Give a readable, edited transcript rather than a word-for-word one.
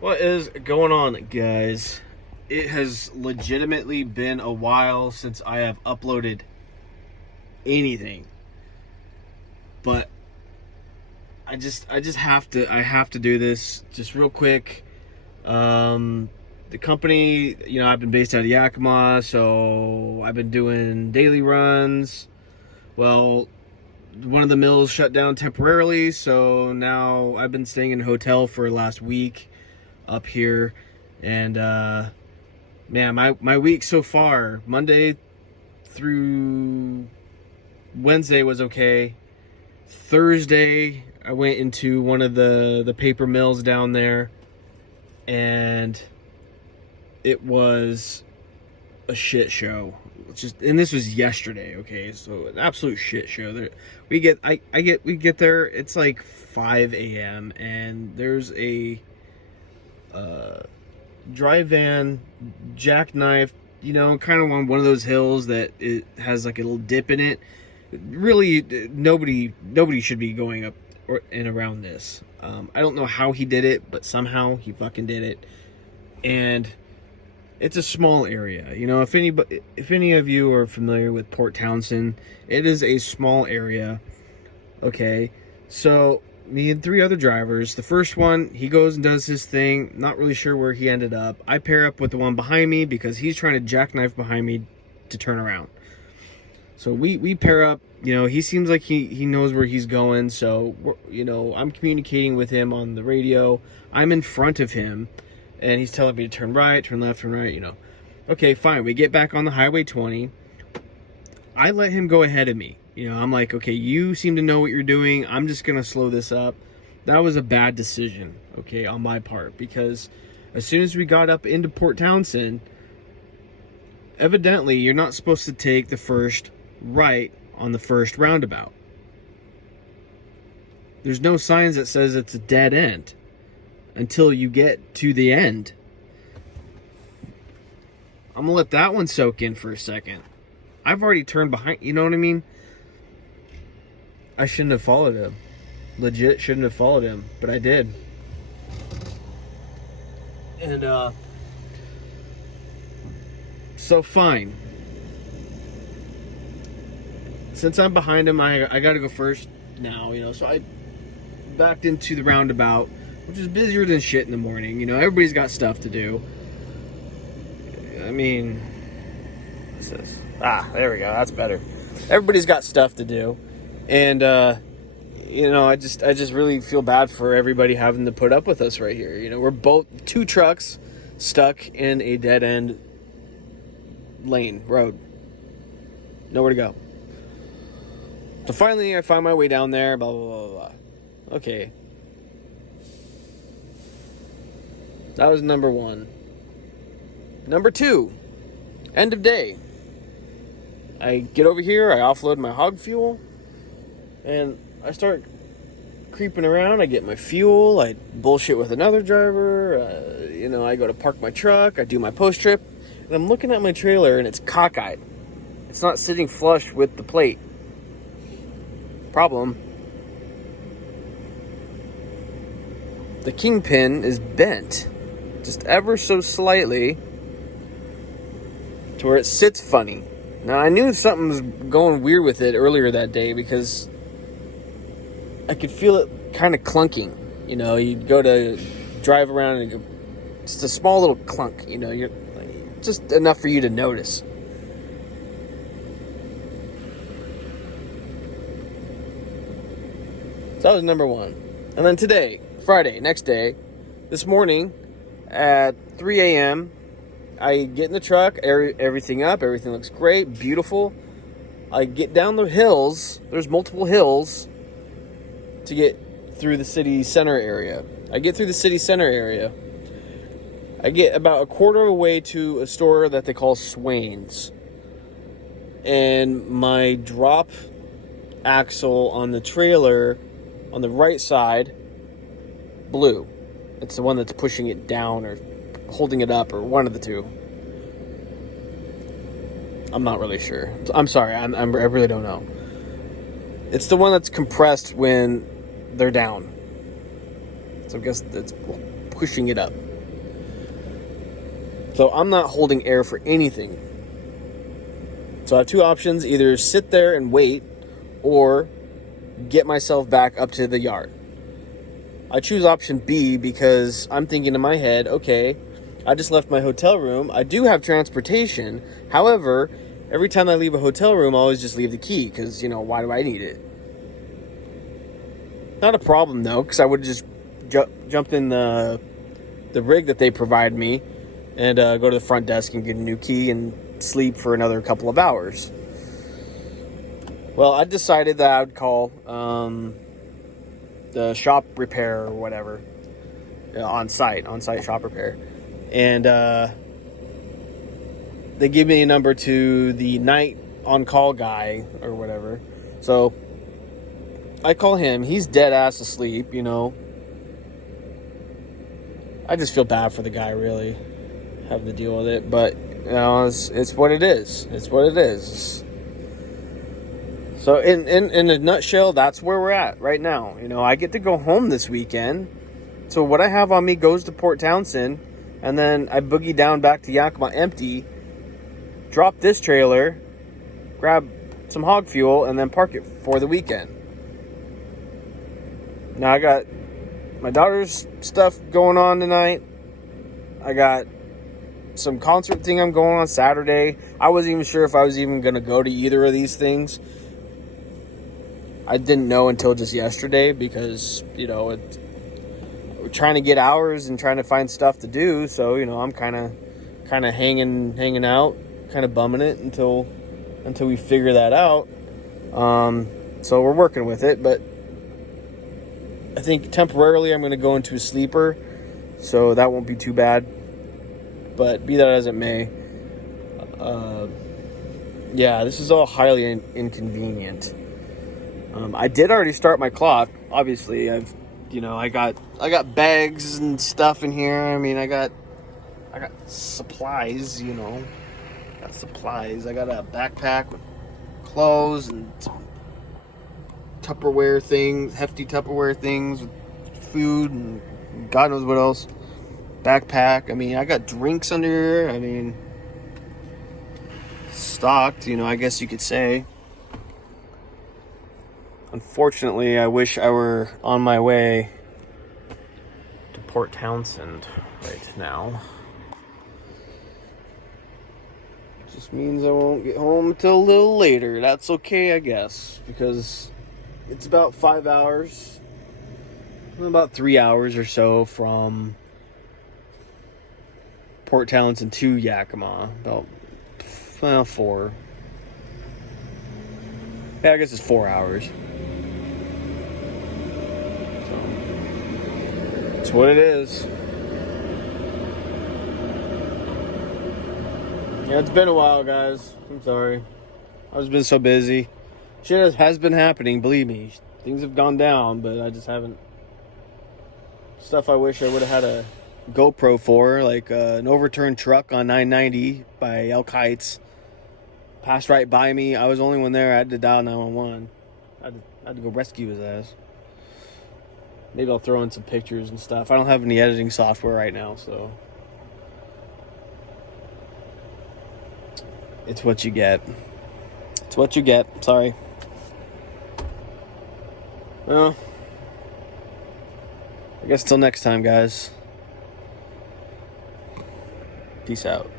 What is going on, guys? It has legitimately been a while since I have uploaded anything. But I just have to do this just real quick. The company, I've been based out of Yakima, so I've been doing daily runs. Well, one of the mills shut down temporarily, so now I've been staying in a hotel for the last week up here. And man, my week so far, Monday through Wednesday was okay. Thursday I went into one of the paper mills down there, and it was a shit show. And this was yesterday, okay? So an absolute shit show. We get there, it's like 5 a.m. and there's a dry van jackknife, kind of on one of those hills that it has like a little dip in it. Really, nobody should be going up and around this. I don't know how he did it, but somehow he fucking did it. And it's a small area. If any of you are familiar with Port Townsend, it is a small area. Okay, so me and 3 other drivers. The first one, he goes and does his thing. Not really sure where he ended up. I pair up with the one behind me because he's trying to jackknife behind me to turn around. So we pair up. He seems like he knows where he's going. So, I'm communicating with him on the radio. I'm in front of him, and he's telling me to turn right, turn left, turn right, Okay, fine. We get back on the Highway 20. I let him go ahead of me. I'm like, okay, you seem to know what you're doing. I'm just going to slow this up. That was a bad decision, okay, on my part. Because as soon as we got up into Port Townsend, evidently you're not supposed to take the first right on the first roundabout. There's no signs that says it's a dead end until you get to the end. I'm gonna let that one soak in for a second. I've already turned behind, you know what I mean? I shouldn't have followed him. Legit shouldn't have followed him, but I did. And so fine. Since I'm behind him, I gotta go first now, so I backed into the roundabout, which is busier than shit in the morning. Everybody's got stuff to do. I mean, what's this? There we go. That's better. Everybody's got stuff to do. And, I just really feel bad for everybody having to put up with us right here. We're both 2 trucks stuck in a dead end road. Nowhere to go. So finally, I find my way down there, blah, blah, blah, blah. Okay. That was number 1. Number 2, end of day. I get over here, I offload my hog fuel, and I start creeping around. I get my fuel, I bullshit with another driver, I go to park my truck, I do my post-trip, and I'm looking at my trailer, and it's cockeyed. It's not sitting flush with the plate. Problem, the kingpin is bent just ever so slightly to where it sits funny. Now, I knew something was going weird with it earlier that day because I could feel it kind of clunking. You'd go to drive around and just a small little clunk, you're just enough for you to notice. So that was number 1. And then today, Friday, next day, this morning at 3 a.m., I get in the truck, everything up, everything looks great, beautiful. I get down the hills, there's multiple hills to get through the city center area. I get through the city center area. I get about a quarter of the way to a store that they call Swain's. And my drop axle on the trailer on the right side blew. It's the one that's pushing it down or holding it up, or one of the two. I'm not really sure. I'm sorry. I really don't know. It's the one that's compressed when they're down. So I guess it's pushing it up. So I'm not holding air for anything. So I have two options: either sit there and wait, or get myself back up to the yard. I choose option B because I'm thinking in my head, okay, I just left my hotel room. I do have transportation. However, every time I leave a hotel room, I always just leave the key because, why do I need it? Not a problem, though, because I would just jump in the rig that they provide me and go to the front desk and get a new key and sleep for another couple of hours. Well, I decided that I would call the shop repair or whatever, on-site shop repair. And they give me a number to the night on-call guy or whatever. So I call him. He's dead ass asleep, I just feel bad for the guy, really, having to deal with it. But, it's what it is. It's what it is. So in a nutshell, that's where we're at right now. I get to go home this weekend. So what I have on me goes to Port Townsend, and then I boogie down back to Yakima empty, drop this trailer, grab some hog fuel, and then park it for the weekend. Now I got my daughter's stuff going on tonight. I got some concert thing I'm going on Saturday. I wasn't even sure if I was even going to go to either of these things. I didn't know until just yesterday because, we're trying to get hours and trying to find stuff to do. So, I'm kind of hanging out, kind of bumming it until we figure that out. So we're working with it, but I think temporarily I'm going to go into a sleeper, so that won't be too bad. But be that as it may, this is all highly inconvenient. I did already start my clock. Obviously, I got bags and stuff in here. I mean, I got supplies. Got supplies. I got a backpack with clothes and some Tupperware things, hefty Tupperware things with food and God knows what else. Backpack. I mean, I got drinks under here. I mean, stocked, I guess you could say. Unfortunately, I wish I were on my way to Port Townsend right now. Just means I won't get home until a little later. That's okay, I guess, because it's about 5 hours, about 3 hours or so from Port Townsend to Yakima. About 4. Yeah, I guess it's 4 hours. So, it's what it is. Yeah, it's been a while, guys. I'm sorry. I've just been so busy. Shit has been happening, believe me. Things have gone down, but I just haven't. Stuff I wish I would have had a GoPro for, like an overturned truck on 990 by Elk Heights. Passed right by me. I was the only one there. I had to dial 911. I had to go rescue his ass. Maybe I'll throw in some pictures and stuff. I don't have any editing software right now, so it's what you get. It's what you get. Sorry. Well, I guess till next time, guys. Peace out.